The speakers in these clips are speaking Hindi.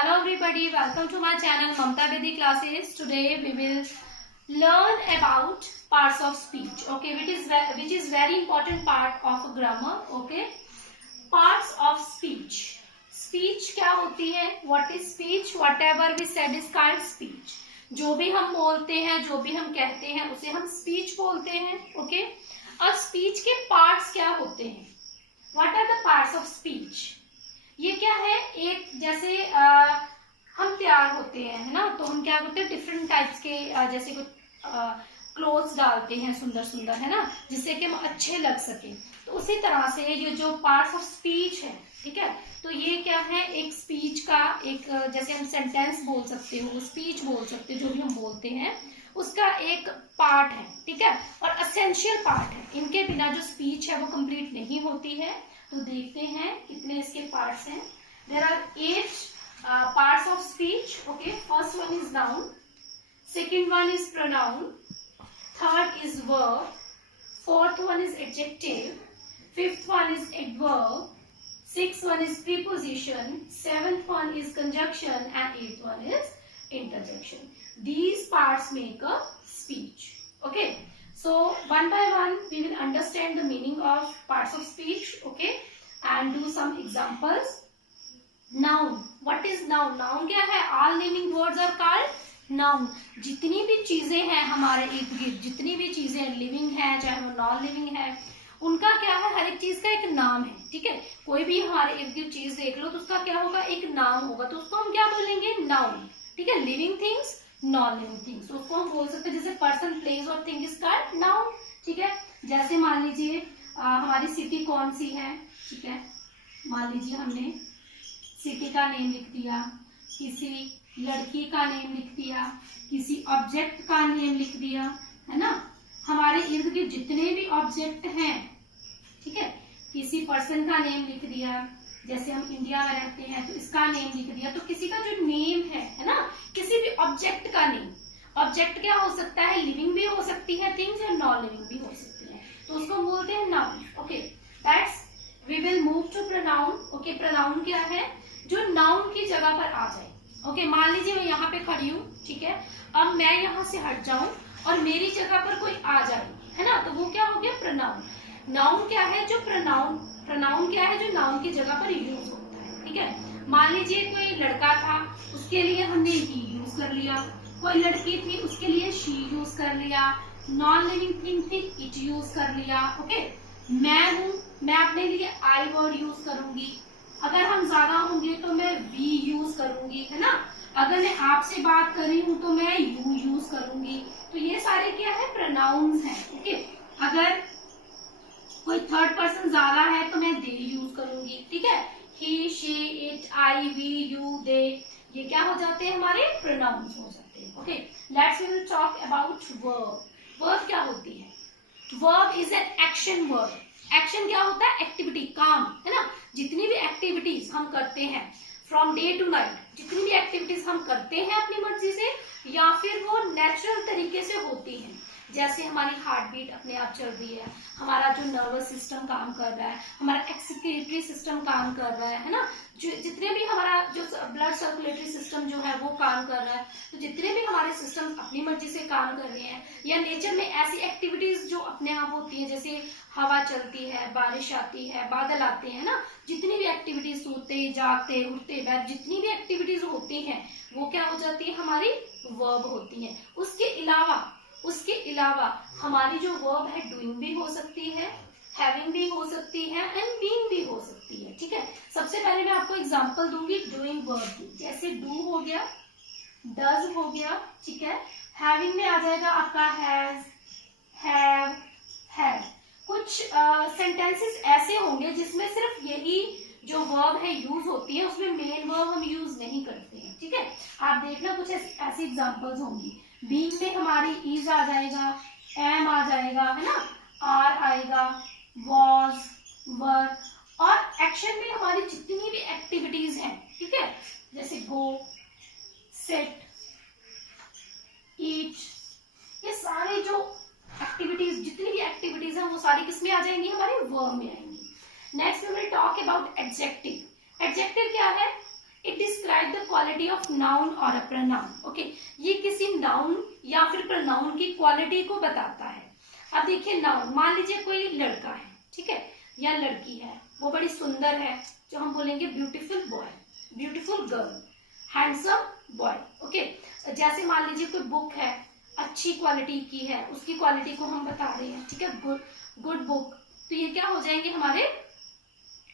Hello everybody, welcome to my channel Mamta Vedi Classes. Today we will learn about parts of speech, okay, which is very important part of grammar, okay. Parts of speech. Speech क्या होती है? What is speech? Whatever we said is called speech. जो भी हम बोलते हैं, जो भी हम कहते हैं, उसे हम speech बोलते हैं, okay. अब speech के parts क्या होते हैं? What are the parts of speech? ये क्या है, एक जैसे हम तैयार होते हैं, है ना, तो हम क्या करते हैं, डिफरेंट टाइप्स के जैसे कुछ क्लोथ्स डालते हैं सुंदर सुंदर, है ना, जिससे कि हम अच्छे लग सके। तो उसी तरह से ये जो पार्ट्स ऑफ स्पीच है, ठीक है, तो ये क्या है, एक स्पीच का एक जैसे हम सेंटेंस बोल सकते हो, स्पीच बोल सकते हो, जो भी हम बोलते हैं उसका एक पार्ट है, ठीक है, और असेंशियल पार्ट है। इनके बिना जो स्पीच है वो कंप्लीट नहीं होती है। तो देखते हैं कितने इसके पार्ट्स हैं। There are 8 parts of speech, okay. First one is noun, second one is pronoun, third is verb, fourth one is adjective, fifth one is adverb, sixth one is preposition, seventh one is conjunction and eighth one is interjection. These parts make a speech, okay. So one by one we will understand the meaning of parts of speech, okay, and do some examples. Noun. What is noun? Noun क्या है? All living words are called noun. जितनी भी चीजें हैं हमारे इर्द गिर्द, जितनी भी चीजें लिविंग है चाहे वो नॉन लिविंग है, उनका क्या है, हर एक चीज का एक नाम है, ठीक है। कोई भी हमारे इर्द गिर्द चीज देख लो तो उसका क्या होगा, एक नाम होगा, तो उसको हम क्या बोलेंगे, नाउन, ठीक है। Living things, non living things, उसको हम बोल सकते हैं जैसे पर्सन, प्लेस और थिंग इज कॉल्ड नाउन, ठीक है। जैसे मान लीजिए हमारी सिटी कौन सी है, ठीक है, मान लीजिए हमने सिटी का नेम लिख दिया, किसी लड़की का नेम लिख दिया, किसी ऑब्जेक्ट का नेम लिख दिया, है ना। हमारे इर्द गिर्द जितने भी ऑब्जेक्ट हैं, ठीक है, किसी पर्सन का नेम लिख दिया, जैसे हम इंडिया में रहते हैं तो इसका नेम लिख दिया, तो किसी का जो नेम है ना, किसी भी ऑब्जेक्ट का नेम। ऑब्जेक्ट क्या हो सकता है, लिविंग भी हो सकती है थिंग्स और नॉन लिविंग भी हो सकती है, तो उसको हम बोलते हैं noun, okay. That's we will move to pronoun, okay. Pronoun क्या है, जो नाउन की जगह पर आ जाए, ओके। मान लीजिए मैं यहाँ पे खड़ी हूँ, ठीक है, अब मैं यहाँ से हट जाऊं और मेरी जगह पर कोई आ जाए, है ना, तो वो क्या हो गया, प्रोनाउन। नाउन क्या है, जो प्रोनाउन क्या है, जो नाउन की जगह पर यूज होता है, ठीक है। मान लीजिए कोई लड़का था, उसके लिए हमने ही यूज कर लिया, कोई लड़की थी उसके लिए शी यूज कर लिया, नॉन लिविंग थिंग थी इट यूज कर लिया, ओके। मैं हूं, मैं अपने लिए आई वर्ड यूज करूंगी, अगर हम ज्यादा होंगे तो मैं वी यूज करूंगी, है ना। अगर मैं आपसे बात कर रही हूँ तो मैं यू यूज करूंगी, तो ये सारे क्या है, प्रोनाउंस हैं, ओके। अगर कोई थर्ड पर्सन ज्यादा है तो मैं दे यूज करूंगी, ठीक है। He, she, it, I, we, you, they, ये क्या हो जाते हैं, हमारे प्रोनाउंस हो जाते हैं, okay. Let's we will talk about verb. Verb क्या होती है, verb is an action word. Action क्या होता है, एक्टिविटी, काम, है ना। जितनी भी एक्टिविटीज हम करते हैं फ्रॉम डे टू नाइट, जितनी भी एक्टिविटीज हम करते हैं अपनी मर्जी से या फिर वो नेचुरल तरीके से होती हैं, जैसे हमारी हार्ट बीट अपने आप चल रही है, हमारा जो नर्वस सिस्टम काम कर रहा है, हमारा एक्सक्रीटरी सिस्टम काम कर रहा है ना, जो जितने भी हमारा जो ब्लड सर्कुलेटरी सिस्टम जो है वो काम कर रहा है, तो जितने भी हमारे सिस्टम अपनी मर्जी से काम कर रहे हैं, या नेचर में ऐसी एक्टिविटीज जो अपने आप होती है, जैसे हवा चलती है, बारिश आती है, बादल आते हैं ना, जितनी भी एक्टिविटीज, सोते जागते उठते बैठ, जितनी भी एक्टिविटीज होती हैं वो क्या हो जाती है, हमारी वर्ब होती है। उसके अलावा हमारी जो वर्ब है, डूइंग भी हो सकती है, हैविंग भी हो सकती है एंड बीइंग भी हो सकती है, ठीक है। सबसे पहले मैं आपको एग्जांपल दूंगी डूइंग वर्ब की, जैसे डू हो गया, डज हो गया, ठीक है। हैविंग में आ जाएगा आपका हैज, हैव, हैड। कुछ सेंटेंसेस ऐसे होंगे जिसमें सिर्फ यही जो वर्ब है यूज होती है, उसमें मेन वर्ब हम यूज नहीं करते हैं, ठीक है। आप देखना कुछ ऐसी एग्जांपल्स होंगी। बीइंग में हमारी इज आ जाएगा, एम आ जाएगा, है ना, आर आएगा, वॉज, वर, और एक्शन में हमारी जितनी भी एक्टिविटीज हैं, ठीक है, जैसे गो, सिट, ईट, ये सारे जो एक्टिविटीज, जितनी भी एक्टिविटीज हैं वो सारी किसमें आ जाएंगी, हमारे वर्ब में आएंगी. Next we will talk about adjective. Adjective क्या है? It describe describe the quality of noun और अ प्रोनाउन। ओके, ये किसी नाउन या फिर प्रोनाउन की क्वालिटी को बताता है। अब देखिए नाउन, मान लीजिए कोई लड़का है, ठीक है, या लड़की है, वो बड़ी सुंदर है, जो हम बोलेंगे beautiful boy, beautiful girl, handsome boy. Okay, जैसे मान लीजिए कोई बुक है, अच्छी क्वालिटी की है, उसकी क्वालिटी को हम बता रहे हैं, ठीक है, गुड बुक, तो ये क्या हो जाएंगे, हमारे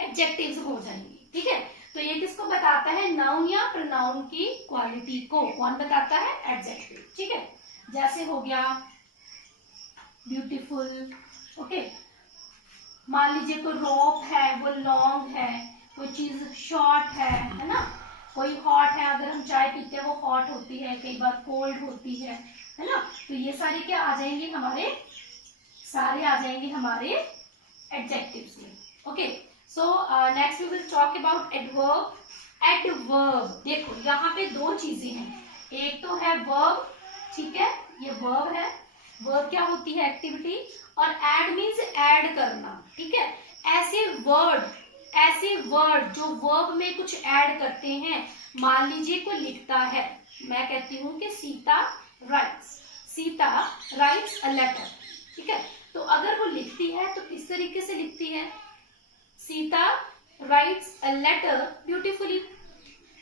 एडजेक्टिव्स हो जाएंगे, ठीक है। तो ये किसको बताता है, नाउन या प्रोनाउन की क्वालिटी को कौन बताता है, एडजेक्टिव, ठीक है। जैसे हो गया ब्यूटीफुल। ओके, मान लीजिए कोई रोप है वो लॉन्ग है, कोई चीज शॉर्ट है ना, कोई हॉट है, अगर हम चाय पीते हैं वो हॉट होती है, कई बार कोल्ड होती है ना। तो ये सारे क्या आ जाएंगे हमारे, सारे आ जाएंगे हमारे एडजेक्टिव्स में। Okay, so next we will talk about adverb. Adverb देखो यहाँ पे दो चीजें हैं, एक तो है वर्ब, ठीक है, ये वर्ब है। वर्ब क्या होती है, एक्टिविटी, और एड मीन्स ऐड करना, ठीक है। ऐसे वर्ड जो वर्ब में कुछ ऐड करते हैं, मान लीजिए कोई लिखता है, मैं कहती हूँ कि सीता राइट्स अ लेटर, ठीक है, तो अगर वो लिखती है तो किस तरीके से लिखती है, Sita writes a letter beautifully,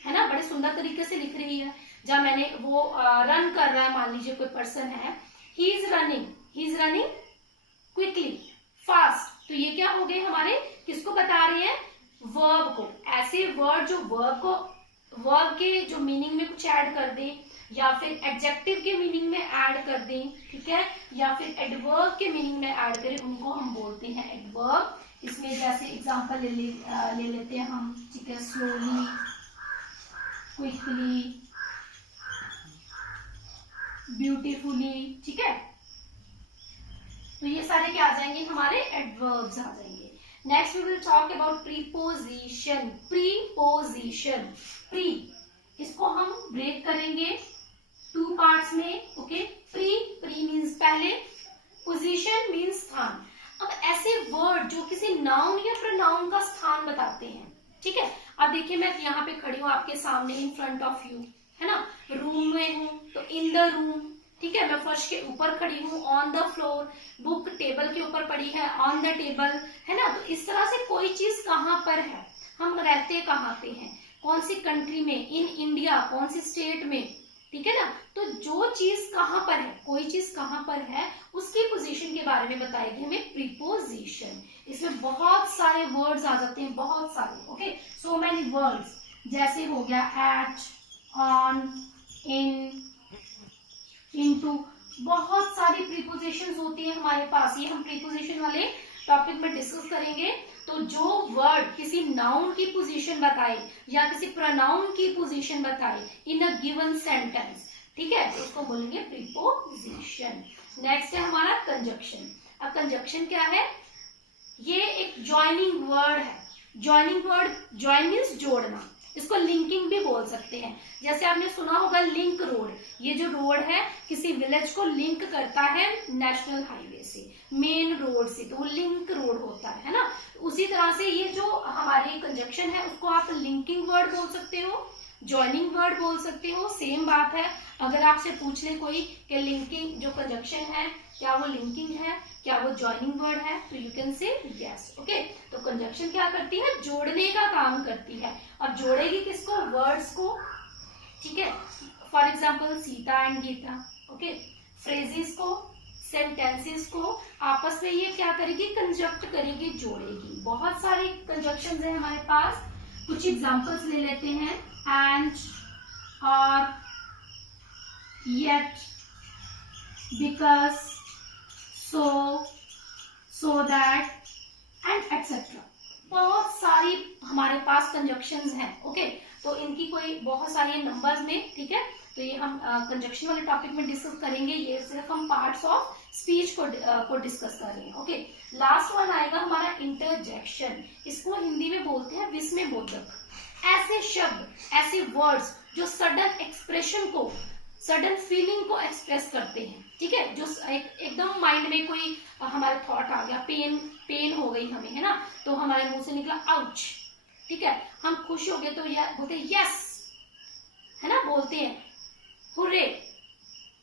है ना, बड़े सुंदर तरीके से लिख रही है। जब मैंने वो रन कर रहा है, मान लीजिए कोई पर्सन है, he is running quickly, fast, तो ये क्या हो गए हमारे, किसको बता रहे हैं, वर्ब को। ऐसे वर्ड जो वर्ब के जो मीनिंग में कुछ ऐड कर दे, या फिर एडजेक्टिव के मीनिंग में ऐड कर दें, ठीक है, या फिर एडवर्ब के मीनिंग में ऐड करें, उनको हम बोलते हैं एडवर्ब। इसमें जैसे एग्जांपल ले लेते हैं हम, ठीक है, स्लोली, क्विकली, ब्यूटीफुली, ठीक है। तो ये सारे क्या आ जाएंगे, हमारे एडवर्ब्स आ जाएंगे। Next we will talk about preposition. Pre, इसको हम ब्रेक करेंगे टू पार्ट्स में। ओके, प्री मीन्स पहले, पोजीशन मीन्स स्थान। अब ऐसे वर्ड जो किसी नाउन या प्रोनाउन का स्थान बताते हैं, ठीक है। अब देखिए मैं यहाँ पे खड़ी हूँ आपके सामने, इन फ्रंट ऑफ यू, है ना, रूम में हूँ तो इन द रूम, ठीक है, मैं फर्श के ऊपर खड़ी हूँ, on the floor, book table के ऊपर पड़ी है, ऑन द टेबल, है ना। तो इस तरह से कोई चीज कहाँ पर है, हम रहते कहाँ पे हैं, कौन सी कंट्री में, इन इंडिया, कौन सी स्टेट में, ठीक है ना। तो जो चीज कहाँ पर है, कोई चीज कहाँ पर है, उसकी पोजीशन के बारे में बताएगी हमें प्रीपोजिशन। इसमें बहुत सारे वर्ड्स आ जाते हैं, बहुत सारे। ओके, सो मेनी वर्ड्स, जैसे हो गया एट, ऑन, इन, इनटू, बहुत सारी प्रीपोजिशंस होती है हमारे पास। ये हम प्रीपोजिशन वाले टॉपिक में डिस्कस करेंगे। तो जो वर्ड किसी नाउन की पोजीशन बताए या किसी प्रोनाउन की पोजीशन बताए इन अ गिवन सेंटेंस, ठीक है, तो उसको बोलेंगे प्रीपोजिशन। नेक्स्ट है हमारा कंजक्शन। अब कंजक्शन क्या है, ये एक ज्वाइनिंग वर्ड है। ज्वाइन मीन्स जोड़ना, इसको लिंकिंग भी बोल सकते हैं। जैसे आपने सुना होगा लिंक रोड, ये जो रोड है किसी विलेज को लिंक करता है नेशनल हाईवे से, मेन रोड से, तो वो लिंक रोड होता है ना। उसी तरह से ये जो हमारी कंजक्शन है उसको आप लिंकिंग वर्ड बोल सकते हो, ज्वाइनिंग वर्ड बोल सकते हो, सेम बात है। अगर आपसे पूछ ले कोई कि लिंकिंग जो कंजक्शन है क्या वो लिंकिंग है, क्या वो ज्वाइनिंग वर्ड है, तो you can say yes. Okay, तो कंजक्शन क्या करती है, जोड़ने का काम करती है। और जोड़ेगी किसको, वर्ड्स को, ठीक है। For example Sita and Gita. Okay, phrases को, सेंटेंसेस को आपस में ये क्या करेगी, कंजक्ट करेगी, जोड़ेगी। बहुत सारे कंजक्शंस हैं हमारे पास, कुछ एग्जांपल्स ले लेते हैं, एंड, और, yet, because, so that, and etcetera. बहुत सारी हमारे पास कंजक्शंस हैं। ओके, तो इनकी कोई बहुत सारे नंबर्स में, ठीक है, तो ये हम कंजक्शन वाले टॉपिक में डिस्कस करेंगे। ये सिर्फ हम पार्ट्स ऑफ स्पीच को डिस्कस कर रहे हैं। ओके, लास्ट वन आएगा हमारा इंटरजेक्शन। इसको हिंदी में बोलते हैं विस्मय बोधक। ऐसे शब्द, ऐसे वर्ड्स जो सडन एक्सप्रेशन को, सडन फीलिंग को एक्सप्रेस करते हैं, ठीक है। जो एकदम माइंड में कोई हमारे थॉट आ गया, पेन हो गई हमें, है ना, तो हमारे मुंह से निकला आउच, ठीक है। हम खुश हो गए तो बोलते यस, है ना, बोलते हैं हुर्रे,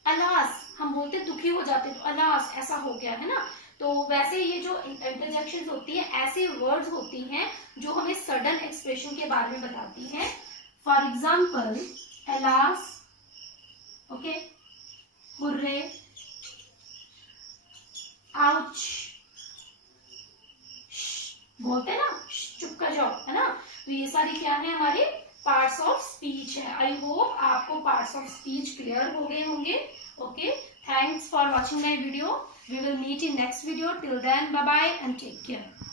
अलास हम बोलते दुखी हो जाते तो अलास ऐसा हो गया, है ना। तो वैसे ये जो इंटरजेक्शन होती है ऐसे वर्ड्स होती हैं जो हमें सडन एक्सप्रेशन के बारे में बताती हैं। For example alas, okay, hurray, ouch, बोलते हैं ना चुप कर जाओ, है ना। तो ये सारी क्या है, हमारे पार्ट्स ऑफ स्पीच है। आई होप आपको पार्ट्स ऑफ स्पीच क्लियर हो गए होंगे। Okay, thanks for watching my video. We will meet in next video. Till then bye bye and take care.